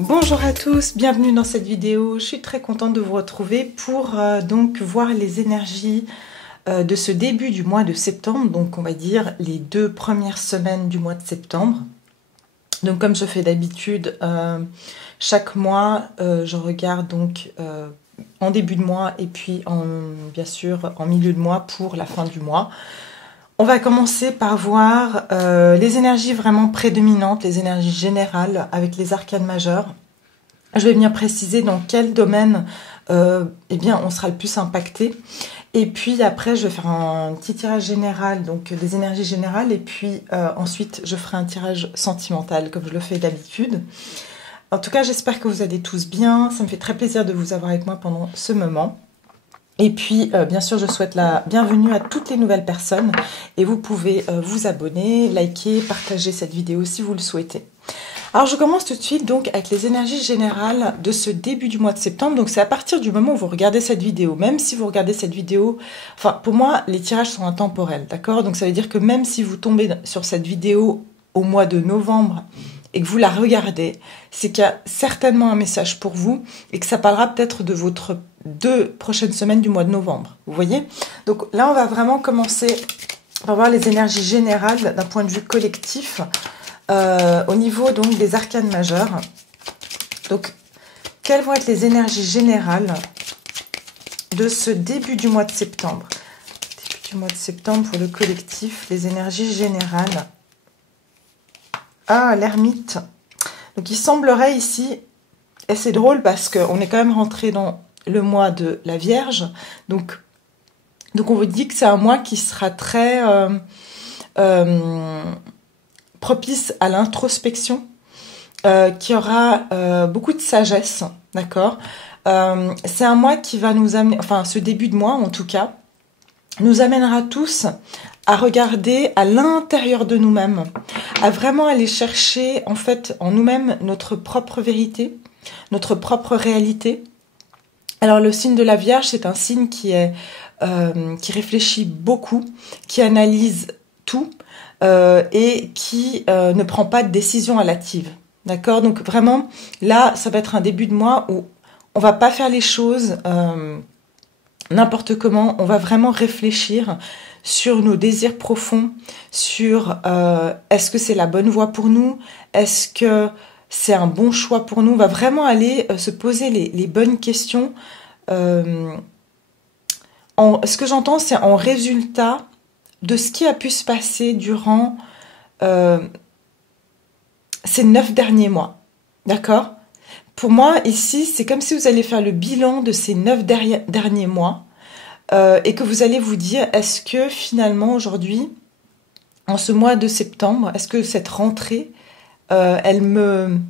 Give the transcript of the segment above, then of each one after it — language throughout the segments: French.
Bonjour à tous, bienvenue dans cette vidéo. Je suis très contente de vous retrouver pour donc voir les énergies de ce début du mois de septembre, donc on va dire les 2 premières semaines du mois de septembre. Donc comme je fais d'habitude, chaque mois je regarde donc en début de mois et puis bien sûr en milieu de mois pour la fin du mois. On va commencer par voir les énergies vraiment prédominantes, les énergies générales avec les arcanes majeurs. Je vais venir préciser dans quel domaine eh bien, on sera le plus impacté. Et puis après, je vais faire un petit tirage général, donc des énergies générales. Et puis ensuite, je ferai un tirage sentimental, comme je le fais d'habitude. En tout cas, j'espère que vous allez tous bien. Ça me fait très plaisir de vous avoir avec moi pendant ce moment. Et puis, bien sûr, je souhaite la bienvenue à toutes les nouvelles personnes. Et vous pouvez vous abonner, liker, partager cette vidéo si vous le souhaitez. Alors, je commence tout de suite donc avec les énergies générales de ce début du mois de septembre. Donc, c'est à partir du moment où vous regardez cette vidéo. Même si vous regardez cette vidéo, enfin, pour moi, les tirages sont intemporels, d'accord? Donc, ça veut dire que même si vous tombez sur cette vidéo au mois de novembre et que vous la regardez, c'est qu'il y a certainement un message pour vous et que ça parlera peut-être de votre 2 prochaines semaines du mois de novembre. Vous voyez? Donc là, on va vraiment commencer par voir les énergies générales d'un point de vue collectif au niveau donc des arcanes majeurs. Donc, quelles vont être les énergies générales de ce début du mois de septembre? Début du mois de septembre pour le collectif, les énergies générales. Ah, l'ermite. Donc, il semblerait ici, et c'est drôle parce qu'on est quand même rentré dans le mois de la Vierge. Donc on vous dit que c'est un mois qui sera très propice à l'introspection, qui aura beaucoup de sagesse, d'accord? C'est un mois qui va nous amener, enfin ce début de mois en tout cas, nous amènera tous à regarder à l'intérieur de nous-mêmes, à vraiment aller chercher en fait en nous-mêmes notre propre vérité, notre propre réalité. Alors le signe de la Vierge, c'est un signe qui réfléchit beaucoup, qui analyse tout et qui ne prend pas de décision hâtive. D'accord? Donc vraiment, là, ça va être un début de mois où on va pas faire les choses n'importe comment. On va vraiment réfléchir sur nos désirs profonds, sur est-ce que c'est la bonne voie pour nous? Est-ce que c'est un bon choix pour nous? On va vraiment aller se poser les bonnes questions. Ce que j'entends, c'est en résultat de ce qui a pu se passer durant ces 9 derniers mois. D'accord? Pour moi, ici, c'est comme si vous allez faire le bilan de ces 9 derniers mois et que vous allez vous dire, est-ce que finalement, aujourd'hui, en ce mois de septembre, est-ce que cette rentrée, elle me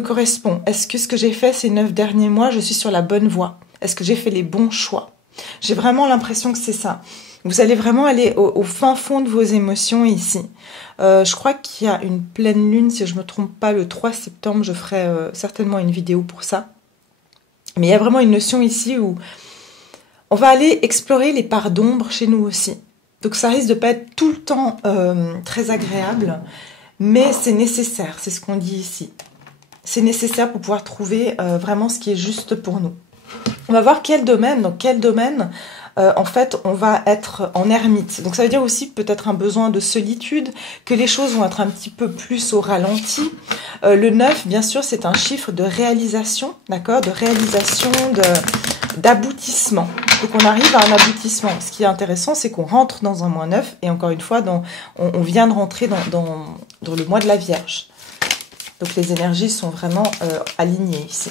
correspond? Est-ce que ce que j'ai fait ces 9 derniers mois, je suis sur la bonne voie? Est-ce que j'ai fait les bons choix? J'ai vraiment l'impression que c'est ça. Vous allez vraiment aller au fin fond de vos émotions ici. Je crois qu'il y a une pleine lune, si je ne me trompe pas, le 3 septembre, je ferai certainement une vidéo pour ça. Mais il y a vraiment une notion ici où on va aller explorer les parts d'ombre chez nous aussi. Donc ça risque de pas être tout le temps très agréable, mais c'est nécessaire, c'est ce qu'on dit ici. C'est nécessaire pour pouvoir trouver vraiment ce qui est juste pour nous. On va voir dans quel domaine, en fait, on va être en ermite. Donc ça veut dire aussi peut-être un besoin de solitude, que les choses vont être un petit peu plus au ralenti. Le 9, bien sûr, c'est un chiffre de réalisation, d'accord? De réalisation, d'aboutissement. Donc on arrive à un aboutissement. Ce qui est intéressant, c'est qu'on rentre dans un mois 9, et encore une fois, on vient de rentrer dans le mois de la Vierge. Donc les énergies sont vraiment alignées ici.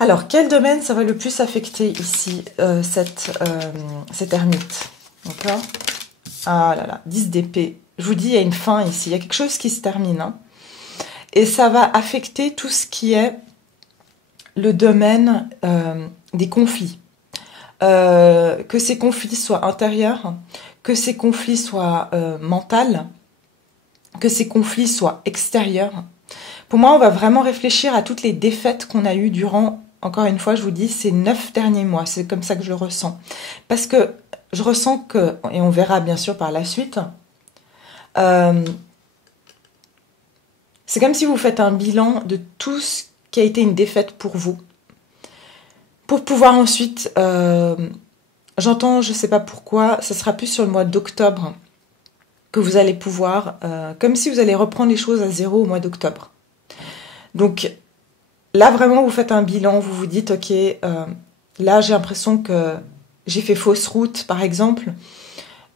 Alors, quel domaine ça va le plus affecter ici, cette ermite? D'accord? Ah là là, 10 d'épée. Je vous dis, il y a une fin ici. Il y a quelque chose qui se termine. Hein. Et ça va affecter tout ce qui est le domaine des conflits. Que ces conflits soient intérieurs, que ces conflits soient mentaux, que ces conflits soient extérieurs. Pour moi, on va vraiment réfléchir à toutes les défaites qu'on a eues durant, encore une fois, je vous dis, ces 9 derniers mois. C'est comme ça que je le ressens. Parce que je ressens que, et on verra bien sûr par la suite, c'est comme si vous faites un bilan de tout ce qui a été une défaite pour vous. Pour pouvoir ensuite, j'entends, je ne sais pas pourquoi, ça sera plus sur le mois d'octobre que vous allez pouvoir, comme si vous allez reprendre les choses à zéro au mois d'octobre. Donc là, vraiment, vous faites un bilan, vous vous dites, ok, là, j'ai l'impression que j'ai fait fausse route, par exemple.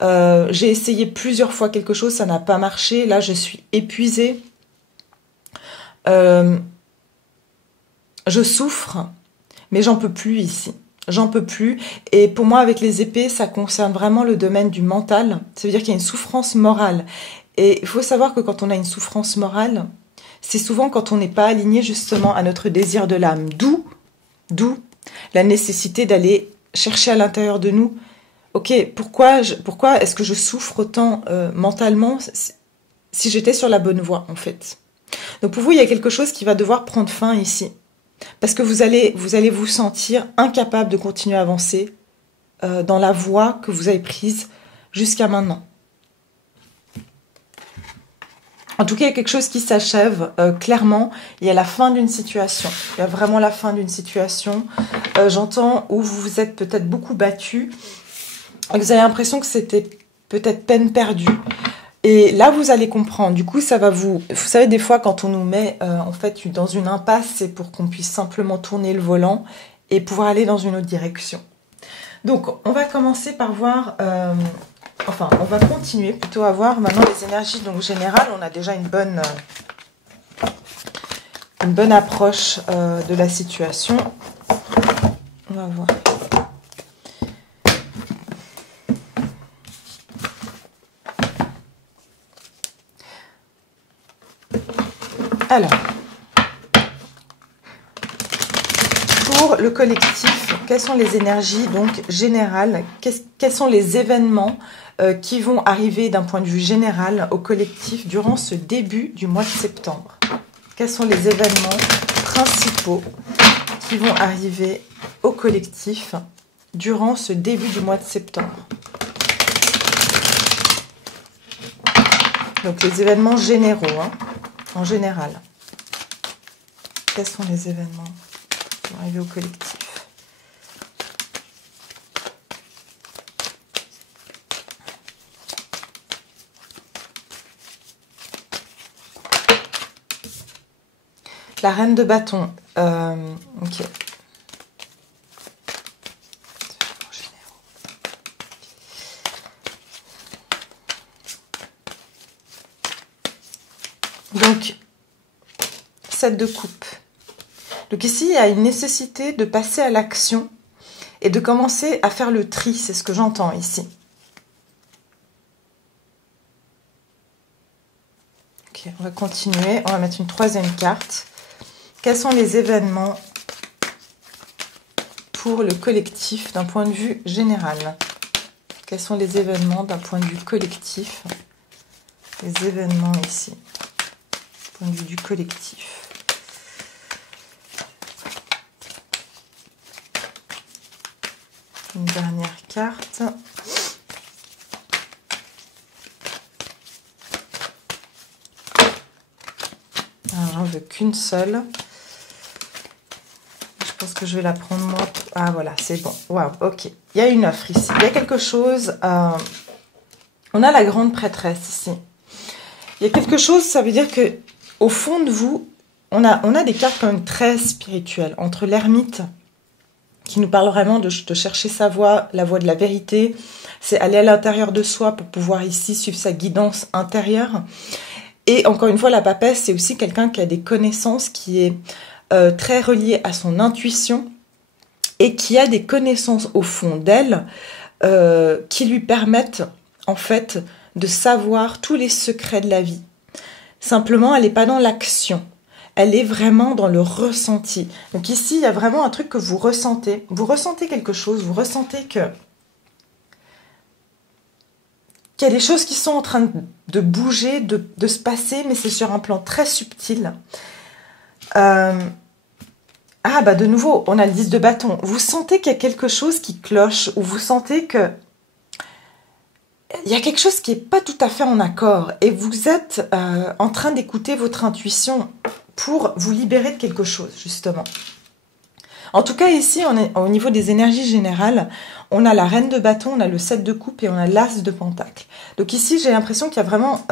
J'ai essayé plusieurs fois quelque chose, ça n'a pas marché. Là, je suis épuisée. Je souffre, mais j'en peux plus ici. J'en peux plus. Et pour moi, avec les épées, ça concerne vraiment le domaine du mental. Ça veut dire qu'il y a une souffrance morale. Et il faut savoir que quand on a une souffrance morale, c'est souvent quand on n'est pas aligné justement à notre désir de l'âme. D'où la nécessité d'aller chercher à l'intérieur de nous. Ok, pourquoi est-ce que je souffre autant mentalement si j'étais sur la bonne voie, en fait. Donc pour vous, il y a quelque chose qui va devoir prendre fin ici. Parce que vous allez vous sentir incapable de continuer à avancer dans la voie que vous avez prise jusqu'à maintenant. En tout cas, il y a quelque chose qui s'achève clairement. Il y a la fin d'une situation. Il y a vraiment la fin d'une situation. J'entends où vous vous êtes peut-être beaucoup battu. Et vous avez l'impression que c'était peut-être peine perdue. Et là, vous allez comprendre. Du coup, ça va vous... Vous savez, des fois, quand on nous met en fait dans une impasse, c'est pour qu'on puisse simplement tourner le volant et pouvoir aller dans une autre direction. Donc, on va commencer par voir... Enfin, on va continuer plutôt à voir maintenant les énergies. Donc, générales, on a déjà une bonne approche de la situation. On va voir. Alors, pour le collectif, quelles sont les énergies donc générales? Quels sont les événements qui vont arriver d'un point de vue général au collectif durant ce début du mois de septembre? Quels sont les événements principaux qui vont arriver au collectif durant ce début du mois de septembre? Donc les événements généraux, hein, en général. Quels sont les événements qui vont arriver au collectif? La reine de bâton. Ok. Donc, 7 de coupe. Donc ici, il y a une nécessité de passer à l'action et de commencer à faire le tri. C'est ce que j'entends ici. Ok, on va continuer. On va mettre une troisième carte. Quels sont les événements pour le collectif d'un point de vue général? Quels sont les événements d'un point de vue collectif? Les événements ici, du point de vue du collectif. Une dernière carte. Alors, j'en veux qu'une seule. Je pense que je vais la prendre moi. Ah voilà, c'est bon. Waouh, ok. Il y a une offre ici. Il y a quelque chose. On a la grande prêtresse ici. Il y a quelque chose, ça veut dire que au fond de vous, on a des cartes quand même très spirituelles. Entre l'ermite, qui nous parle vraiment de chercher sa voie, la voie de la vérité. C'est aller à l'intérieur de soi pour pouvoir ici suivre sa guidance intérieure. Et encore une fois, la papesse, c'est aussi quelqu'un qui a des connaissances, qui est très relié à son intuition et qui a des connaissances au fond d'elle qui lui permettent en fait de savoir tous les secrets de la vie. Simplement, elle n'est pas dans l'action. elle est vraiment dans le ressenti. Donc ici, il y a vraiment un truc que vous ressentez. Vous ressentez quelque chose, vous ressentez qu'il y a des choses qui sont en train de bouger, de se passer, mais c'est sur un plan très subtil. Ah, bah de nouveau, on a le 10 de bâton. Vous sentez qu'il y a quelque chose qui cloche, ou vous sentez que il y a quelque chose qui n'est pas tout à fait en accord, et vous êtes en train d'écouter votre intuition pour vous libérer de quelque chose, justement. En tout cas, ici, on est au niveau des énergies générales, on a la reine de bâton, on a le 7 de coupe et on a l'as de pentacle. Donc ici, j'ai l'impression qu'il y a vraiment...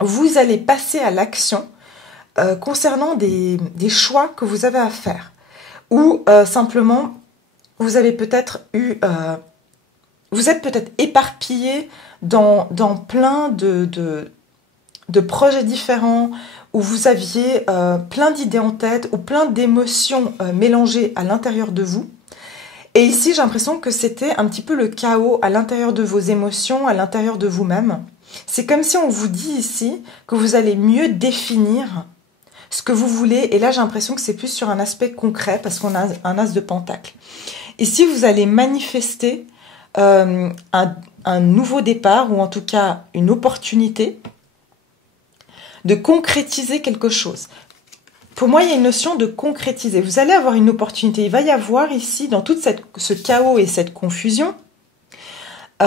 vous allez passer à l'action concernant des choix que vous avez à faire. Ou simplement, vous avez peut-être eu... vous êtes peut-être éparpillé dans plein de projets différents, où vous aviez plein d'idées en tête, ou plein d'émotions mélangées à l'intérieur de vous. Et ici, j'ai l'impression que c'était un petit peu le chaos à l'intérieur de vos émotions, à l'intérieur de vous-même. C'est comme si on vous dit ici que vous allez mieux définir ce que vous voulez. Et là, j'ai l'impression que c'est plus sur un aspect concret, parce qu'on a un as de pentacle. Ici, vous allez manifester un nouveau départ, ou en tout cas une opportunité de concrétiser quelque chose. Pour moi, il y a une notion de concrétiser. Vous allez avoir une opportunité. Il va y avoir ici, dans tout ce chaos et cette confusion, vous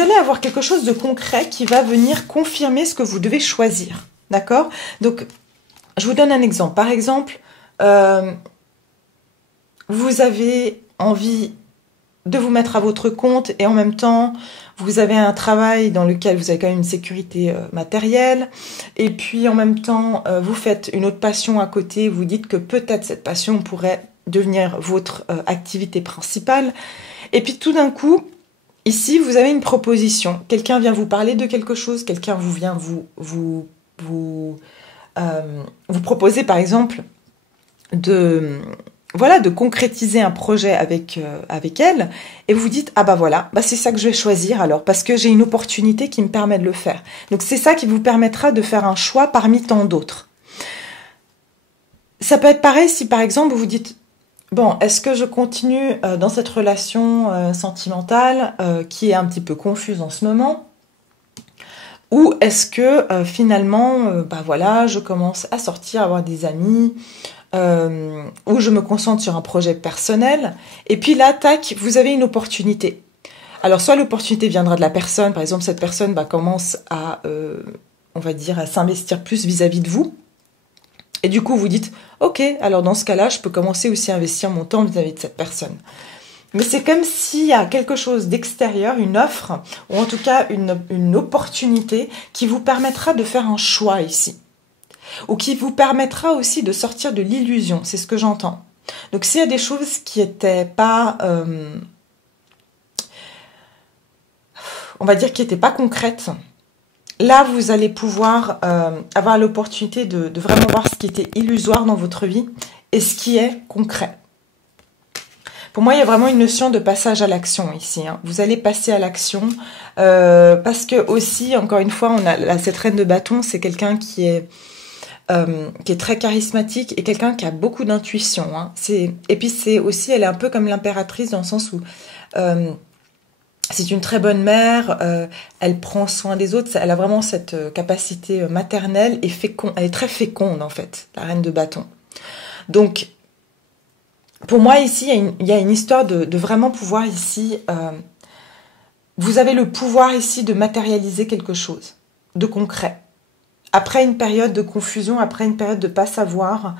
allez avoir quelque chose de concret qui va venir confirmer ce que vous devez choisir. D'accord? Donc, je vous donne un exemple. Par exemple, vous avez envie de vous mettre à votre compte, et en même temps, vous avez un travail dans lequel vous avez quand même une sécurité matérielle, et puis en même temps, vous faites une autre passion à côté, vous dites que peut-être cette passion pourrait devenir votre activité principale, et puis tout d'un coup, ici, vous avez une proposition. Quelqu'un vient vous parler de quelque chose, quelqu'un vient vous proposer, par exemple, de concrétiser un projet avec elle, et vous dites, ah bah voilà, bah c'est ça que je vais choisir alors, parce que j'ai une opportunité qui me permet de le faire. Donc c'est ça qui vous permettra de faire un choix parmi tant d'autres. Ça peut être pareil si par exemple vous vous dites, bon, est-ce que je continue dans cette relation sentimentale qui est un petit peu confuse en ce moment, ou est-ce que finalement, bah voilà, je commence à sortir, à avoir des amis, où je me concentre sur un projet personnel, et puis là, tac, vous avez une opportunité. Alors, soit l'opportunité viendra de la personne, par exemple, cette personne commence à, on va dire, à s'investir plus vis-à-vis de vous, et du coup, vous dites, ok, alors dans ce cas-là, je peux commencer aussi à investir mon temps vis-à-vis de cette personne. Mais c'est comme s'il y a quelque chose d'extérieur, une offre, ou en tout cas une opportunité qui vous permettra de faire un choix ici, ou qui vous permettra aussi de sortir de l'illusion, c'est ce que j'entends. Donc s'il y a des choses qui n'étaient pas, on va dire qui n'étaient pas concrètes, là vous allez pouvoir avoir l'opportunité de vraiment voir ce qui était illusoire dans votre vie et ce qui est concret. Pour moi, il y a vraiment une notion de passage à l'action ici. Hein. Vous allez passer à l'action parce que aussi, encore une fois, on a cette reine de bâton, c'est quelqu'un qui est très charismatique et quelqu'un qui a beaucoup d'intuition. Hein. Et puis c'est aussi, elle est un peu comme l'impératrice dans le sens où c'est une très bonne mère, elle prend soin des autres, elle a vraiment cette capacité maternelle et elle est très féconde en fait, la reine de bâton. Donc, pour moi ici, il y a une histoire de vraiment pouvoir ici, vous avez le pouvoir ici de matérialiser quelque chose de concret. Après une période de confusion, après une période de ne pas savoir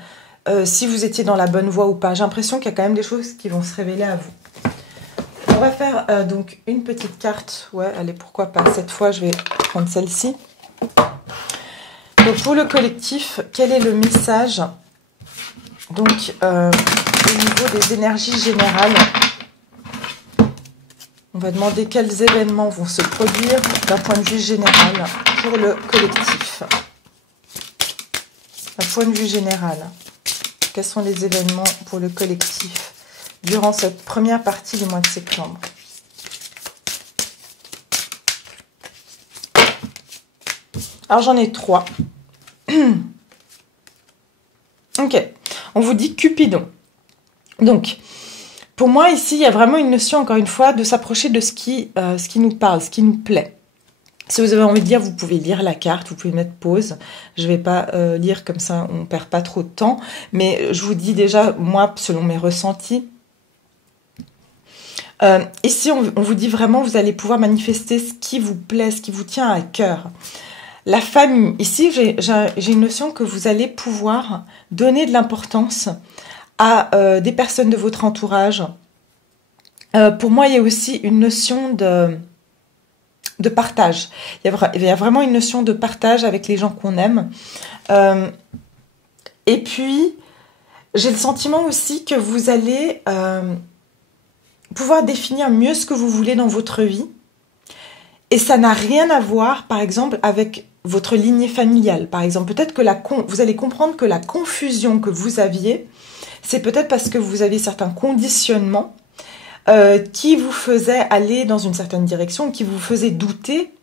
si vous étiez dans la bonne voie ou pas. J'ai l'impression qu'il y a quand même des choses qui vont se révéler à vous. On va faire donc une petite carte. Ouais, allez, pourquoi pas. Cette fois, je vais prendre celle-ci. Donc, pour le collectif, quel est le message donc, au niveau des énergies générales? On va demander quels événements vont se produire d'un point de vue général pour le collectif. D'un point de vue général, quels sont les événements pour le collectif durant cette première partie du mois de septembre? Alors j'en ai 3. Ok, on vous dit Cupidon. Donc, pour moi, ici, il y a vraiment une notion, encore une fois, de s'approcher de ce qui nous parle, ce qui nous plaît. Si vous avez envie de lire, vous pouvez lire la carte, vous pouvez mettre pause. Je ne vais pas lire comme ça, on ne perd pas trop de temps. Mais je vous dis déjà, moi, selon mes ressentis, ici, on vous dit vraiment, vous allez pouvoir manifester ce qui vous plaît, ce qui vous tient à cœur. La famille, ici, j'ai une notion que vous allez pouvoir donner de l'importance à des personnes de votre entourage. Pour moi, il y a aussi une notion de partage. Il y a vraiment une notion de partage avec les gens qu'on aime. Et puis, j'ai le sentiment aussi que vous allez pouvoir définir mieux ce que vous voulez dans votre vie. Et ça n'a rien à voir, par exemple, avec votre lignée familiale. Par exemple, peut-être que vous allez comprendre que la confusion que vous aviez, c'est peut-être parce que vous aviez certains conditionnements qui vous faisaient aller dans une certaine direction, qui vous faisaient douter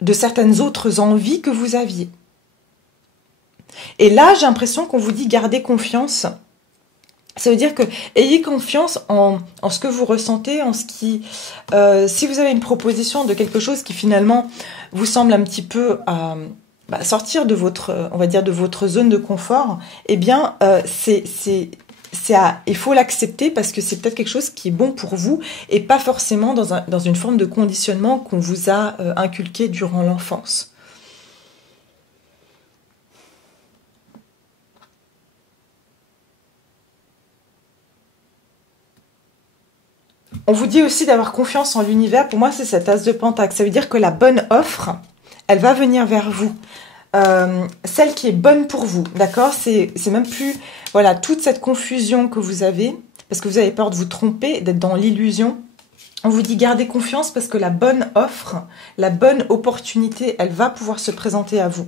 de certaines autres envies que vous aviez. Et là, j'ai l'impression qu'on vous dit gardez confiance. Ça veut dire que ayez confiance en ce que vous ressentez, en ce qui... si vous avez une proposition de quelque chose qui finalement vous semble un petit peu sortir de votre, on va dire, de votre zone de confort, eh bien, il faut l'accepter parce que c'est peut-être quelque chose qui est bon pour vous et pas forcément dans une forme de conditionnement qu'on vous a inculqué durant l'enfance. On vous dit aussi d'avoir confiance en l'univers. Pour moi, c'est cette as de Pentacle. Ça veut dire que la bonne offre, elle va venir vers vous. Celle qui est bonne pour vous, d'accord? C'est même plus, voilà, toute cette confusion que vous avez, parce que vous avez peur de vous tromper, d'être dans l'illusion. On vous dit gardez confiance parce que la bonne offre, la bonne opportunité, elle va pouvoir se présenter à vous.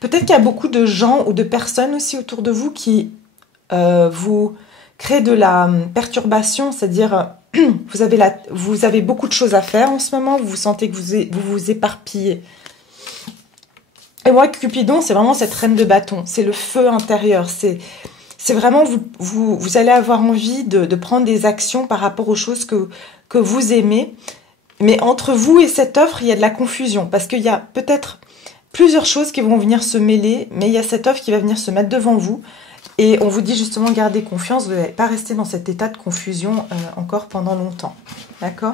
Peut-être qu'il y a beaucoup de gens ou de personnes aussi autour de vous qui vous créent de la perturbation, c'est-à-dire vous avez beaucoup de choses à faire en ce moment, vous sentez que vous vous éparpillez. Et moi, Cupidon, c'est vraiment cette reine de bâton, c'est le feu intérieur, c'est vraiment, vous allez avoir envie de prendre des actions par rapport aux choses que vous aimez, mais entre vous et cette offre, il y a de la confusion, parce qu'il y a peut-être plusieurs choses qui vont venir se mêler, mais il y a cette offre qui va venir se mettre devant vous, et on vous dit justement gardez confiance, vous n'allez pas rester dans cet état de confusion encore pendant longtemps. D'accord?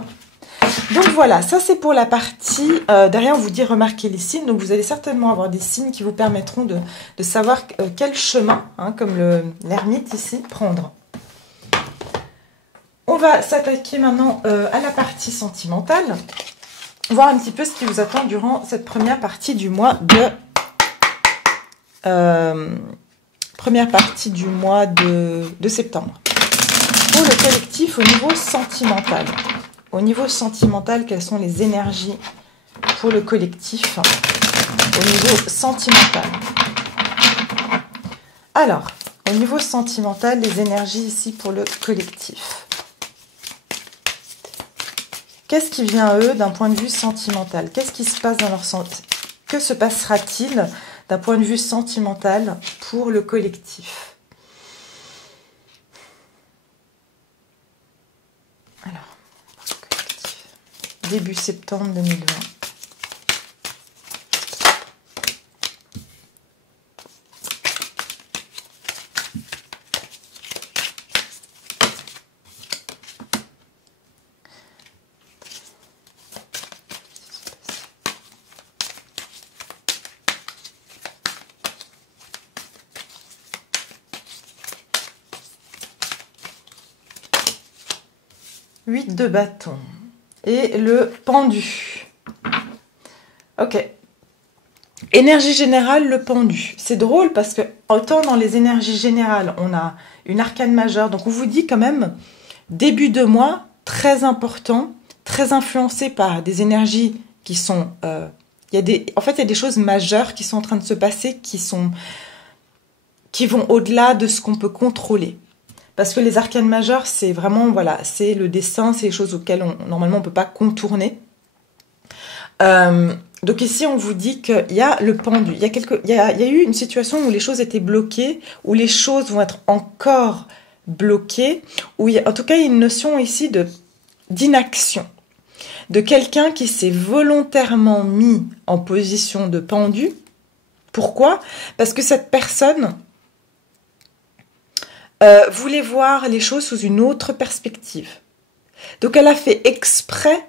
Donc voilà, ça c'est pour la partie, derrière on vous dit remarquez les signes, donc vous allez certainement avoir des signes qui vous permettront de savoir quel chemin, comme l'ermite ici, prendre. On va s'attaquer maintenant à la partie sentimentale, voir un petit peu ce qui vous attend durant cette première partie du mois de... septembre. Pour le collectif au niveau sentimental. Au niveau sentimental, quelles sont les énergies pour le collectif au niveau sentimental? Alors, au niveau sentimental, les énergies ici pour le collectif. Qu'est-ce qui vient à eux d'un point de vue sentimental? Qu'est-ce qui se passe dans leur sens? Que se passera-t-il d'un point de vue sentimental pour le collectif? Alors, pour le collectif, début septembre 2020. Huit de bâton et le pendu. Ok. Énergie générale, le pendu. C'est drôle parce que autant dans les énergies générales, on a une arcane majeure. Donc on vous dit quand même, début de mois, très important, très influencé par des énergies qui sont... en fait, il y a des choses majeures qui sont en train de se passer, qui vont au-delà de ce qu'on peut contrôler. Parce que les arcanes majeures, c'est vraiment, voilà, c'est le destin, c'est les choses auxquelles normalement on ne peut pas contourner. Donc ici, on vous dit qu'il y a le pendu. Il y a eu une situation où les choses étaient bloquées, où les choses vont être encore bloquées, où en tout cas, il y a une notion ici d'inaction, de quelqu'un qui s'est volontairement mis en position de pendu. Pourquoi? Parce que cette personne voulait voir les choses sous une autre perspective. Donc elle a fait exprès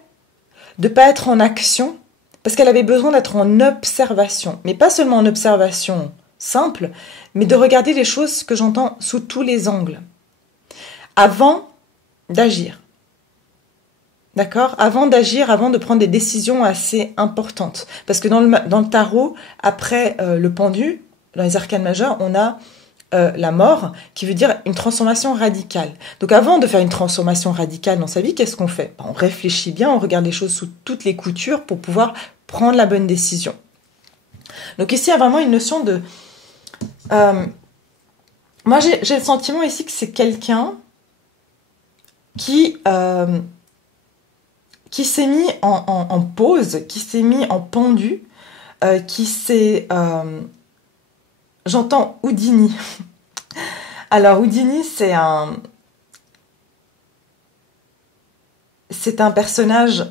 de ne pas être en action, parce qu'elle avait besoin d'être en observation. Mais pas seulement en observation simple, mais de regarder les choses, ce que j'entends, sous tous les angles. Avant d'agir. D'accord? Avant d'agir, avant de prendre des décisions assez importantes. Parce que dans le tarot, après le pendu, dans les arcanes majeures, on a la mort, qui veut dire une transformation radicale. Donc avant de faire une transformation radicale dans sa vie, qu'est-ce qu'on fait? On réfléchit bien, on regarde les choses sous toutes les coutures pour pouvoir prendre la bonne décision. Donc ici, il y a vraiment une notion de... moi, j'ai le sentiment ici que c'est quelqu'un qui s'est mis en pause, qui s'est mis en pendu, qui s'est... j'entends Houdini. Alors, Houdini, c'est un personnage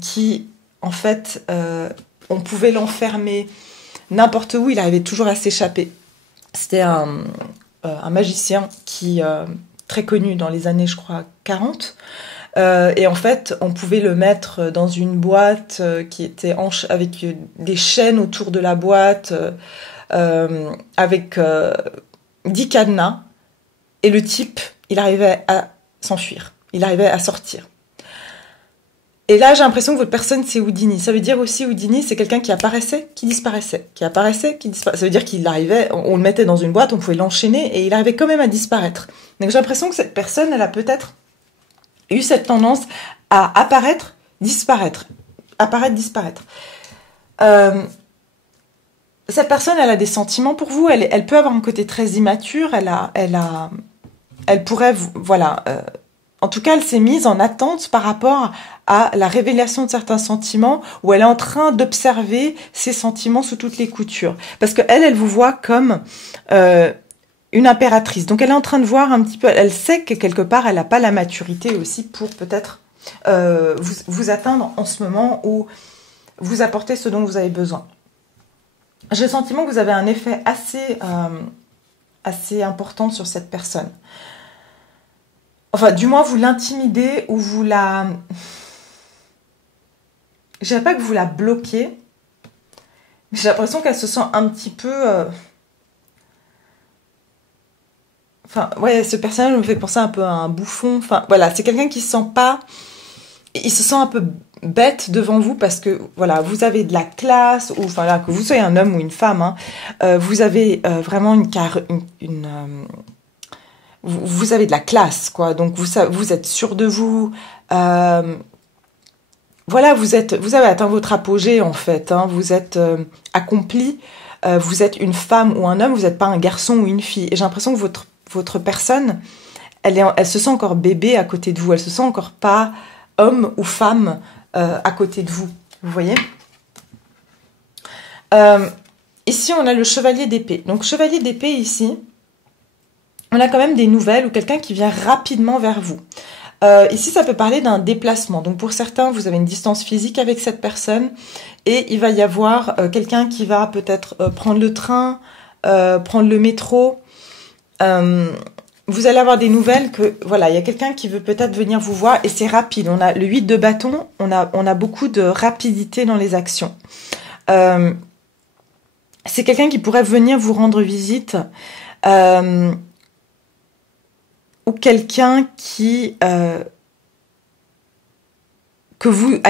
qui, en fait, on pouvait l'enfermer n'importe où, il arrivait toujours à s'échapper. C'était un magicien qui très connu dans les années, je crois, 40. Et en fait, on pouvait le mettre dans une boîte qui était avec des chaînes autour de la boîte, avec 10 cadenas. Et le type, il arrivait à s'enfuir. Il arrivait à sortir. Et là, j'ai l'impression que votre personne, c'est Houdini. Ça veut dire aussi, Houdini, c'est quelqu'un qui apparaissait, qui disparaissait. Qui apparaissait, qui disparaissait. Ça veut dire qu'il arrivait, on le mettait dans une boîte, on pouvait l'enchaîner, et il arrivait quand même à disparaître. Donc j'ai l'impression que cette personne, elle a peut-être eu cette tendance à apparaître, disparaître. Apparaître, disparaître. Cette personne, elle a des sentiments pour vous, elle peut avoir un côté très immature, elle pourrait, voilà... en tout cas, elle s'est mise en attente par rapport à la révélation de certains sentiments, où elle est en train d'observer ces sentiments sous toutes les coutures. Parce que elle vous voit comme une impératrice. Donc elle est en train de voir un petit peu, elle sait que quelque part, elle n'a pas la maturité aussi pour peut-être vous atteindre en ce moment, ou vous apporter ce dont vous avez besoin. J'ai le sentiment que vous avez un effet assez important sur cette personne. Enfin, du moins, vous l'intimidez ou vous la... Je dirais pas que vous la bloquez, mais j'ai l'impression qu'elle se sent un petit peu... Enfin, ouais, ce personnage me fait penser un peu à un bouffon. Enfin, voilà, c'est quelqu'un qui se sent pas... Il se sent un peu bête devant vous parce que, voilà, vous avez de la classe, ou enfin, là, que vous soyez un homme ou une femme, hein, vous avez vraiment vous avez de la classe, quoi. Donc vous êtes sûr de vous. Voilà, vous avez atteint votre apogée, en fait. Hein, vous êtes accompli. Vous êtes une femme ou un homme. Vous n'êtes pas un garçon ou une fille. Et j'ai l'impression que votre personne, elle se sent encore bébé à côté de vous. Elle se sent encore pas homme ou femme à côté de vous. Vous voyez ? Ici, on a le chevalier d'épée. Donc, chevalier d'épée, ici... on a quand même des nouvelles ou quelqu'un qui vient rapidement vers vous. Ici, ça peut parler d'un déplacement. Donc, pour certains, vous avez une distance physique avec cette personne et il va y avoir quelqu'un qui va peut-être prendre le train, prendre le métro. Vous allez avoir des nouvelles que, voilà, il y a quelqu'un qui veut peut-être venir vous voir et c'est rapide. On a le 8 de bâton, on a beaucoup de rapidité dans les actions. C'est quelqu'un qui pourrait venir vous rendre visite. Ou quelqu'un qui à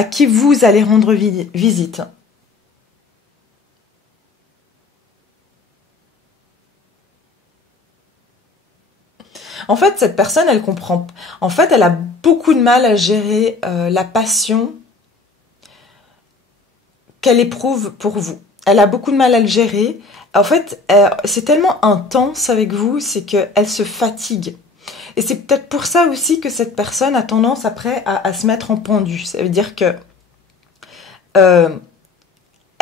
qui vous allez rendre visite. En fait, cette personne, elle comprend. En fait, elle a beaucoup de mal à gérer la passion qu'elle éprouve pour vous. Elle a beaucoup de mal à le gérer. En fait, c'est tellement intense avec vous, c'est qu'elle se fatigue. Et c'est peut-être pour ça aussi que cette personne a tendance après à se mettre en pendu. Ça veut dire que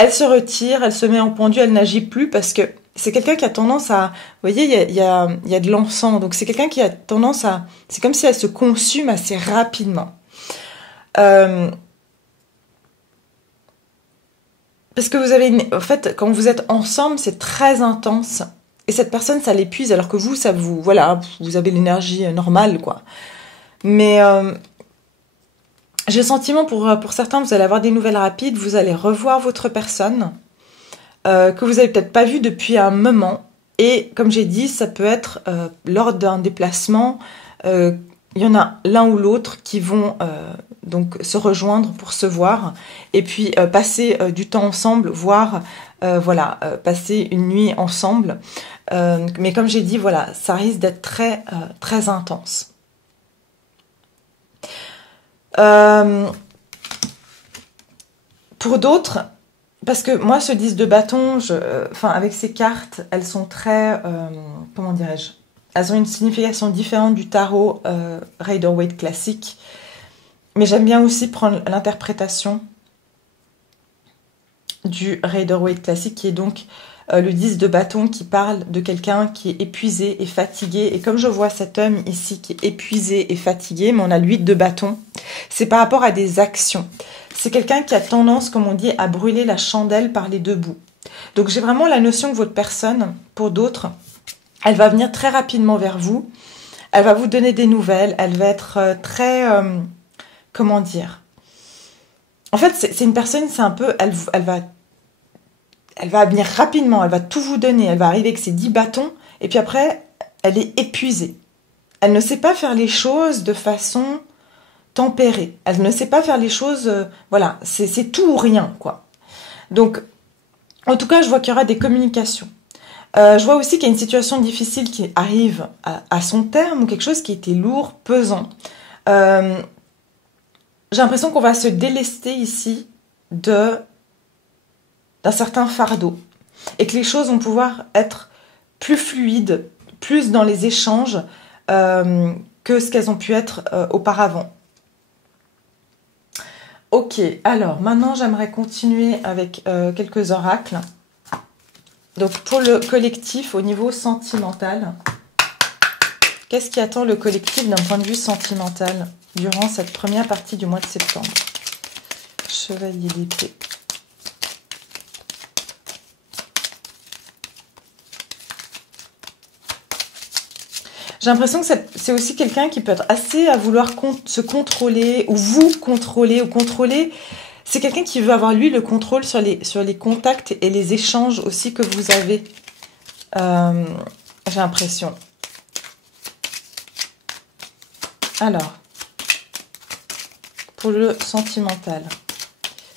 elle se retire, elle se met en pendu, elle n'agit plus parce que c'est quelqu'un qui a tendance à... Vous voyez, il y a de l'encens. Donc, c'est quelqu'un qui a tendance à... C'est comme si elle se consume assez rapidement. Parce que vous avez... En fait, quand vous êtes ensemble, c'est très intense. Et cette personne, ça l'épuise. Alors que vous, ça vous... Voilà, vous avez l'énergie normale, quoi. Mais... j'ai le sentiment, pour certains, vous allez avoir des nouvelles rapides. Vous allez revoir votre personne. Que vous avez peut-être pas vu depuis un moment. Et comme j'ai dit, ça peut être lors d'un déplacement. Il y en a l'un ou l'autre qui vont donc se rejoindre pour se voir. Et puis passer du temps ensemble, voire voilà, passer une nuit ensemble. Mais comme j'ai dit, voilà, ça risque d'être très, très intense. Pour d'autres... Parce que moi, ce 10 de bâton, enfin, avec ces cartes, elles sont très... comment dirais-je? Elles ont une signification différente du tarot Rider-Waite classique. Mais j'aime bien aussi prendre l'interprétation du Rider-Waite classique, qui est donc le 10 de bâton, qui parle de quelqu'un qui est épuisé et fatigué. Et comme je vois cet homme ici qui est épuisé et fatigué, mais on a le 8 de bâton, c'est par rapport à des actions. C'est quelqu'un qui a tendance, comme on dit, à brûler la chandelle par les deux bouts. Donc j'ai vraiment la notion que votre personne, pour d'autres, elle va venir très rapidement vers vous. Elle va vous donner des nouvelles. Elle va être très... comment dire? En fait, c'est une personne, c'est un peu... Elle va venir rapidement, elle va tout vous donner. Elle va arriver avec ses 10 bâtons. Et puis après, elle est épuisée. Elle ne sait pas faire les choses de façon... tempérée. Elle ne sait pas faire les choses, voilà, c'est tout ou rien, quoi. Donc, en tout cas, je vois qu'il y aura des communications. Je vois aussi qu'il y a une situation difficile qui arrive à son terme, ou quelque chose qui était lourd, pesant. J'ai l'impression qu'on va se délester ici d'un certain fardeau, et que les choses vont pouvoir être plus fluides, plus dans les échanges que ce qu'elles ont pu être auparavant. Ok, alors maintenant j'aimerais continuer avec quelques oracles. Donc pour le collectif au niveau sentimental, qu'est-ce qui attend le collectif d'un point de vue sentimental durant cette première partie du mois de septembre? Chevalier d'épée. J'ai l'impression que c'est aussi quelqu'un qui peut être assez à vouloir se contrôler, ou vous contrôler, ou contrôler. C'est quelqu'un qui veut avoir, lui, le contrôle sur les contacts et les échanges aussi que vous avez. J'ai l'impression. Alors, pour le sentimental,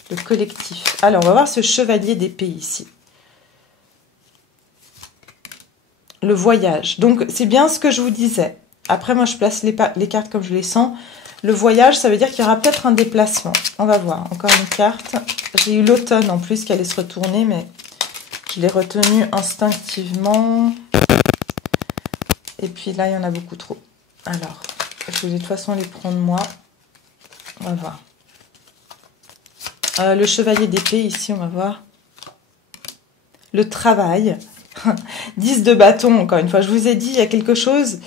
le collectif. Alors, on va voir ce chevalier d'épée ici. Le voyage. Donc, c'est bien ce que je vous disais. Après, moi, je place les cartes comme je les sens. Le voyage, ça veut dire qu'il y aura peut-être un déplacement. On va voir. Encore une carte. J'ai eu l'automne en plus qui allait se retourner, mais je l'ai retenu instinctivement. Et puis là, il y en a beaucoup trop. Alors, je vais de toute façon les prendre moi. On va voir. Le chevalier d'épée, ici, on va voir. Le travail. 10 de bâton, encore une fois. Je vous ai dit, il y a quelque chose...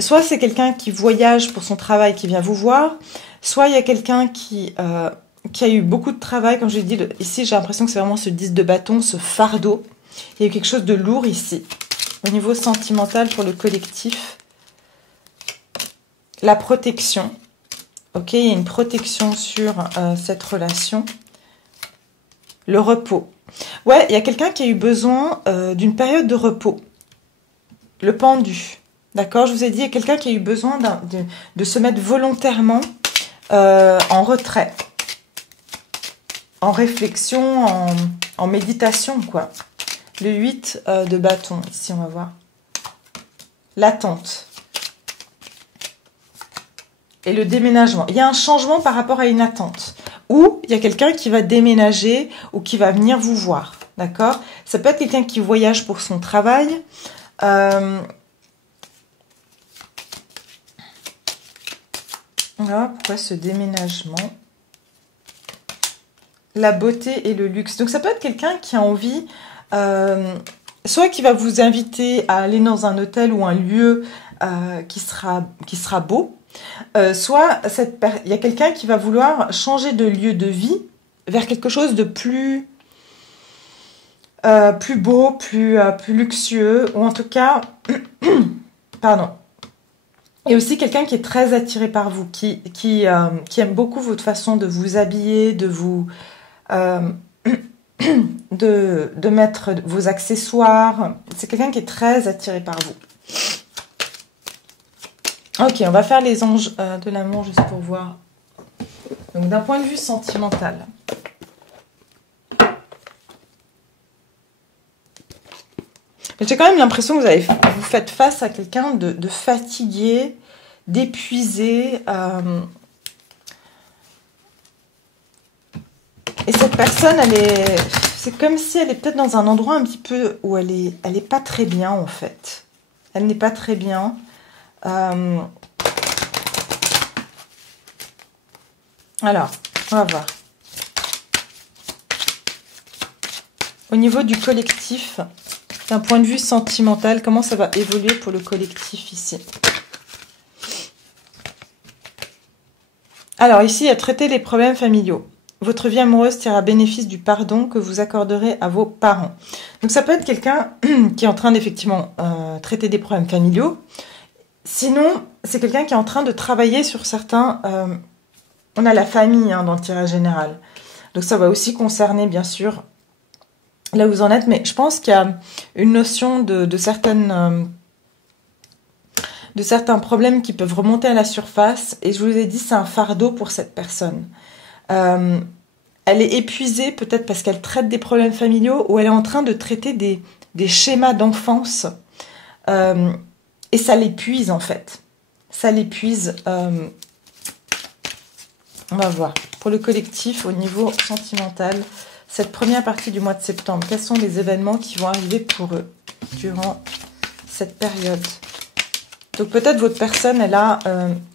soit c'est quelqu'un qui voyage pour son travail, qui vient vous voir. Soit il y a quelqu'un qui a eu beaucoup de travail. Comme je l'ai dit, ici, j'ai l'impression que c'est vraiment ce 10 de bâton, ce fardeau. Il y a eu quelque chose de lourd ici. Au niveau sentimental pour le collectif. La protection. Ok, il y a une protection sur cette relation. Le repos. Ouais, il y a quelqu'un qui a eu besoin d'une période de repos. Le pendu. D'accord, je vous ai dit, il y a quelqu'un qui a eu besoin de se mettre volontairement en retrait. En réflexion, en méditation, quoi. Le 8 de bâton, ici, on va voir. L'attente. Et le déménagement. Il y a un changement par rapport à une attente. Ou il y a quelqu'un qui va déménager ou qui va venir vous voir. D'accord? Ça peut être quelqu'un qui voyage pour son travail. Voilà pourquoi ce déménagement. la beauté et le luxe. Donc ça peut être quelqu'un qui a envie, soit qui va vous inviter à aller dans un hôtel ou un lieu qui sera beau, soit il y a quelqu'un qui va vouloir changer de lieu de vie vers quelque chose de plus beau, plus luxueux, ou en tout cas, pardon. Et aussi quelqu'un qui est très attiré par vous, qui aime beaucoup votre façon de vous habiller, de vous de mettre vos accessoires. C'est quelqu'un qui est très attiré par vous. Ok, on va faire les anges de l'amour juste pour voir. Donc d'un point de vue sentimental. J'ai quand même l'impression que vous faites face à quelqu'un de fatigué, d'épuisé. Et cette personne, c'est comme si elle est peut-être dans un endroit un petit peu où elle est pas très bien en fait. Elle n'est pas très bien. Alors, on va voir. Au niveau du collectif, d'un point de vue sentimental, comment ça va évoluer pour le collectif ici? Alors ici, il y a traiter les problèmes familiaux. Votre vie amoureuse tirera bénéfice du pardon que vous accorderez à vos parents. Donc ça peut être quelqu'un qui est en train d'effectivement traiter des problèmes familiaux. Sinon, c'est quelqu'un qui est en train de travailler sur certains... on a la famille dans le tirage général. Donc ça va aussi concerner bien sûr là où vous en êtes. Mais je pense qu'il y a une notion de certains problèmes qui peuvent remonter à la surface. Et je vous ai dit, c'est un fardeau pour cette personne. Elle est épuisée peut-être parce qu'elle traite des problèmes familiaux ou elle est en train de traiter des schémas d'enfance. Et ça l'épuise en fait. Ça l'épuise. On va voir. Pour le collectif, au niveau sentimental, cette première partie du mois de septembre, quels sont les événements qui vont arriver pour eux durant cette période? Donc peut-être votre personne, elle a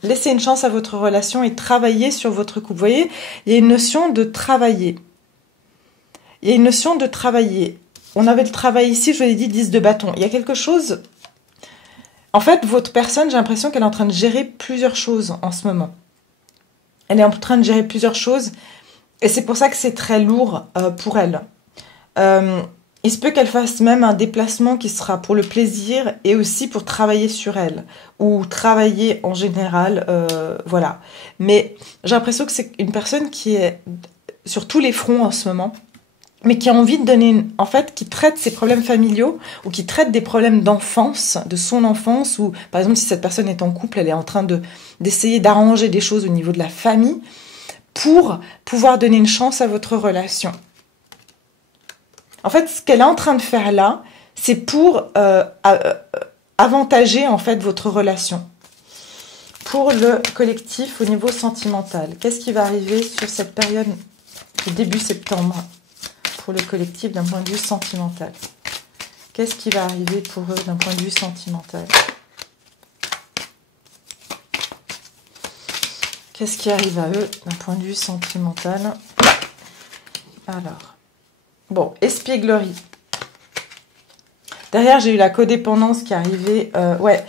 laissé une chance à votre relation et travaillé sur votre couple. Vous voyez, il y a une notion de travailler. Il y a une notion de travailler. On avait le travail ici, je vous l'ai dit, 10 de bâton. Il y a quelque chose... En fait, votre personne, j'ai l'impression qu'elle est en train de gérer plusieurs choses en ce moment. Elle est en train de gérer plusieurs choses. Et c'est pour ça que c'est très lourd pour elle. Il se peut qu'elle fasse même un déplacement qui sera pour le plaisir et aussi pour travailler sur elle. Ou travailler en général, voilà. Mais j'ai l'impression que c'est une personne qui est sur tous les fronts en ce moment. Mais qui a envie de donner, en fait, qui traite ses problèmes familiaux ou qui traite des problèmes d'enfance, de son enfance, ou par exemple si cette personne est en couple, elle est en train d'essayer d'arranger des choses au niveau de la famille pour pouvoir donner une chance à votre relation. En fait, ce qu'elle est en train de faire là, c'est pour avantager en fait votre relation. Pour le collectif au niveau sentimental, qu'est-ce qui va arriver sur cette période de début septembre? Pour le collectif d'un point de vue sentimental. Qu'est-ce qui va arriver pour eux d'un point de vue sentimental? Qu'est-ce qui arrive à eux d'un point de vue sentimental? Alors, bon, espièglerie. Derrière, j'ai eu la codépendance qui est arrivée. Ouais.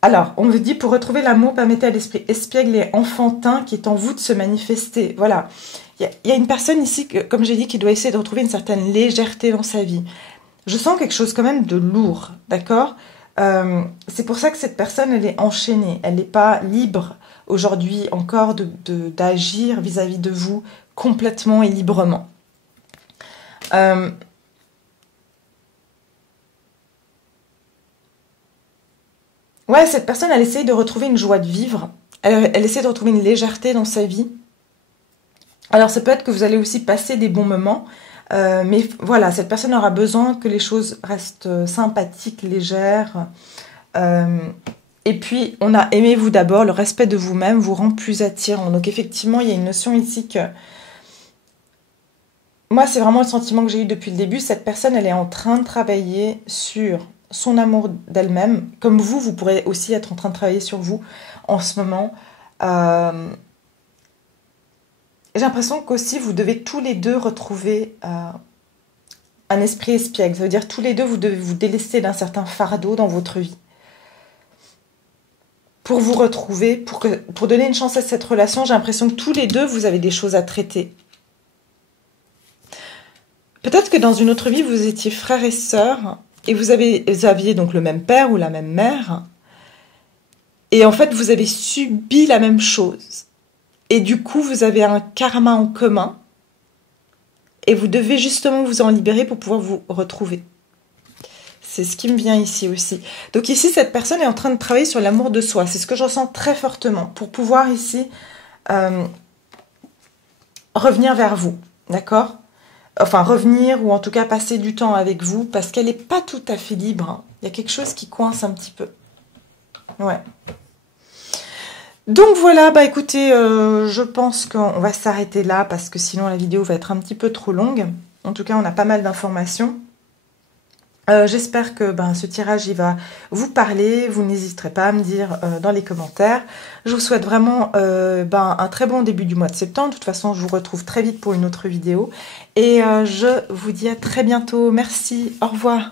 Alors, on me dit, pour retrouver l'amour, permettez à l'esprit espiègle et enfantin qui est en vous de se manifester. Voilà. Il y a une personne ici, comme j'ai dit, qui doit essayer de retrouver une certaine légèreté dans sa vie. Je sens quelque chose quand même de lourd, d'accord? C'est pour ça que cette personne, elle est enchaînée. Elle n'est pas libre aujourd'hui encore d'agir vis-à-vis de vous complètement et librement. Ouais, cette personne, elle essaye de retrouver une joie de vivre. Elle essaie de retrouver une légèreté dans sa vie. Alors, ça peut être que vous allez aussi passer des bons moments. Mais voilà, cette personne aura besoin que les choses restent sympathiques, légères. Et puis, on a aimez-vous d'abord. Le respect de vous-même vous rend plus attirant. Donc, effectivement, il y a une notion ici que... Moi, c'est vraiment le sentiment que j'ai eu depuis le début. Cette personne, elle est en train de travailler sur son amour d'elle-même. Comme vous pourrez aussi être en train de travailler sur vous en ce moment. J'ai l'impression qu'aussi vous devez tous les deux retrouver un esprit espiègle. Ça veut dire tous les deux vous devez vous délester d'un certain fardeau dans votre vie. Pour vous retrouver, pour donner une chance à cette relation, j'ai l'impression que tous les deux vous avez des choses à traiter. Peut-être que dans une autre vie vous étiez frères et sœurs et vous aviez donc le même père ou la même mère. Et en fait vous avez subi la même chose. Et du coup vous avez un karma en commun. Et vous devez justement vous en libérer pour pouvoir vous retrouver. C'est ce qui me vient ici aussi. Donc ici, cette personne est en train de travailler sur l'amour de soi. C'est ce que je ressens très fortement. Pour pouvoir ici revenir vers vous. D'accord? Enfin, revenir ou en tout cas passer du temps avec vous. Parce qu'elle n'est pas tout à fait libre. Hein. Il y a quelque chose qui coince un petit peu. Ouais. Donc voilà, bah écoutez, je pense qu'on va s'arrêter là. Parce que sinon la vidéo va être un petit peu trop longue. En tout cas, on a pas mal d'informations. J'espère que ce tirage il va vous parler. Vous n'hésiterez pas à me dire dans les commentaires. Je vous souhaite vraiment un très bon début du mois de septembre. De toute façon, je vous retrouve très vite pour une autre vidéo. Et je vous dis à très bientôt. Merci, au revoir.